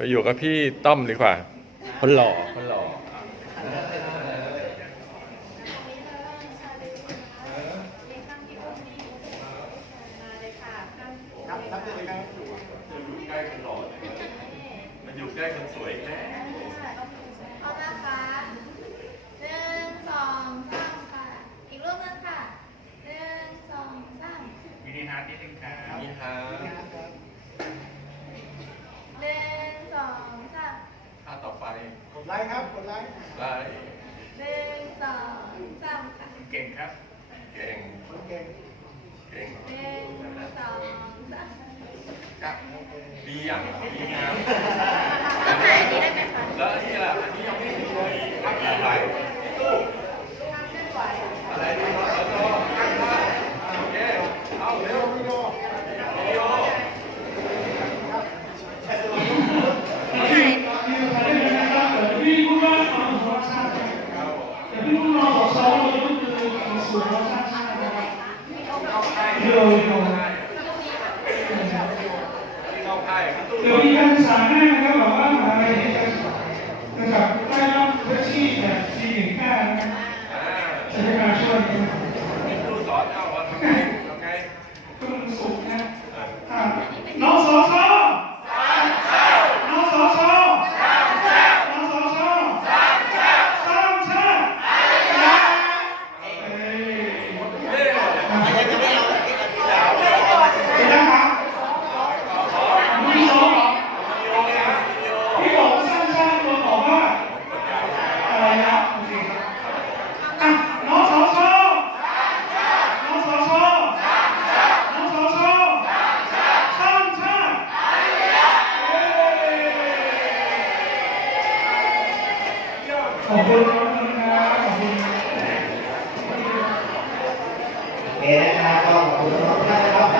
ไปอยู่กับพี่ต้อมดีกว่า คนหล่อคนหล่อครับครับเป็นยังไงอยู่ใกล้คนหล่อมันอยู่ใกล้คนสวยแน่เอานะคะหนึ่งสองสา ไลค์ครับกดไลค์ได้หนึ่งสองสามค่ะเก่งครับ เก่งคนเก่งเก่งหนึ่งสองสามครับดีอย่างดีงาม ต้องถ่ายอันนี้ได้ไหมคะ แล้วอันนี้ล่ะอันนี้ยังไม่มีเลยทำอะไรตู้ ทำเคลื่อนไหว อะไรดีวะแล้วก็ข้างบ้านโอเคเอาเร็ว วิดีโอ วิดีโอ พี่พูดว่าความสุขชาติแต่พี่พูดเราสองเราก็คือความสุขชาติชาตินะครับ เดี๋ยวเดี๋ยวเข้าค่ายครับตู้เดี๋ยวมีการศึกษาแน่นะครับบอกว่ามหาลัยนะครับได้รับเพื่อที่แบบปีหนึ่งห้านะครับอ่าจะได้มาช่วยครูสอนเอาว่าทำไงทำไง คุณสุขนะอ่าน้องสอชอน้องสอชอน้องสอชอสามชาติสามชาติเอ้ย เฮ้ย เป็นนะครับพี่สองพี่บอกว่าสั้นๆตัวบอกว่าอะไรนะโอเคครับอะน้องสาวชอบน้องสาวชอบน้องสาวชอบสร้างชาติ ขอบคุณครับขอบคุณโอเคนะครับก็ขอบคุณทุกท่านนะครับ